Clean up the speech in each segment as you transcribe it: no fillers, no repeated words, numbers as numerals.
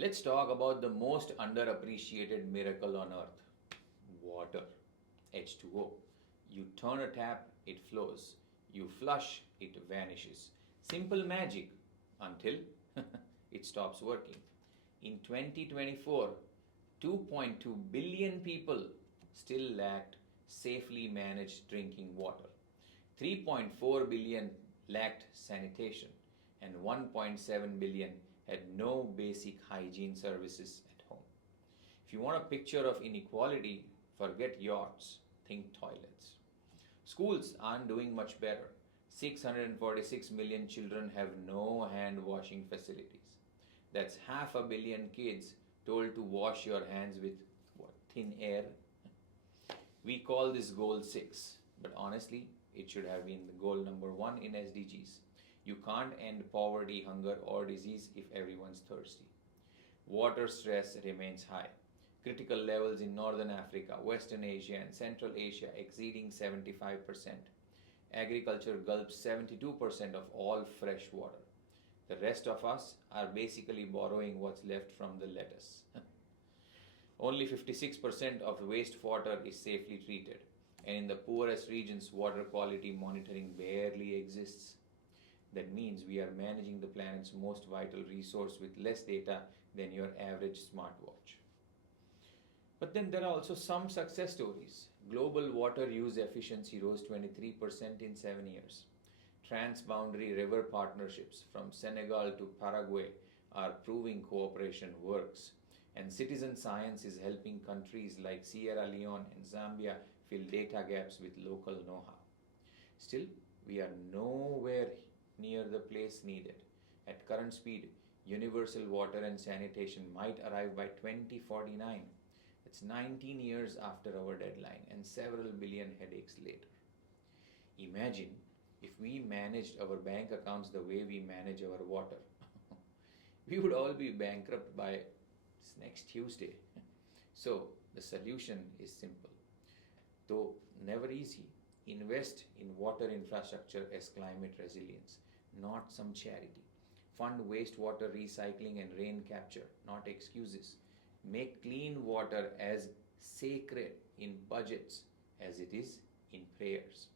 Let's talk about the most underappreciated miracle on earth, water. H2O. You turn a tap, it flows. You flush, it vanishes. Simple magic until it stops working. In 2024, 2.2 billion people still lacked safely managed drinking water. 3.4 billion lacked sanitation, and 1.7 billion had no basic hygiene services at home. If you want a picture of inequality, forget yachts, think toilets. Schools aren't doing much better. 646 million children have no hand washing facilities. That's half a billion kids told to wash your hands with what, thin air. We call this goal 6, but honestly, it should have been the goal number 1 in SDGs. You can't end poverty, hunger, or disease if everyone's thirsty. Water stress remains high. Critical levels in Northern Africa, Western Asia, and Central Asia exceeding 75%. Agriculture gulps 72% of all fresh water. The rest of us are basically borrowing what's left from the lettuce. Only 56% of wastewater is safely treated, and in the poorest regions, water quality monitoring barely exists. That means we are managing the planet's most vital resource with less data than your average smartwatch. But then there are also some success stories. Global water use efficiency rose 23% in 7 years. Transboundary river partnerships from Senegal to Paraguay are proving cooperation works. And citizen science is helping countries like Sierra Leone and Zambia fill data gaps with local know how. Still, we are nowhere near the place needed. At current speed, universal water and sanitation might arrive by 2049. It's 19 years after our deadline and several billion headaches later. Imagine if we managed our bank accounts the way we manage our water. We would all be bankrupt by next Tuesday. So, the solution is simple. Though never easy, invest in water infrastructure as climate resilience, not some charity. Fund wastewater recycling and rain capture, not excuses. Make clean water as sacred in budgets as it is in prayers.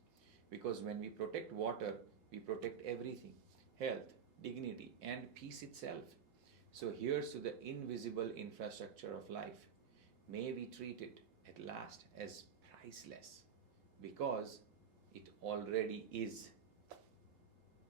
Because when we protect water, we protect everything: health, dignity, and peace itself. So here's to the invisible infrastructure of life. May we treat it at last as priceless, because it already is.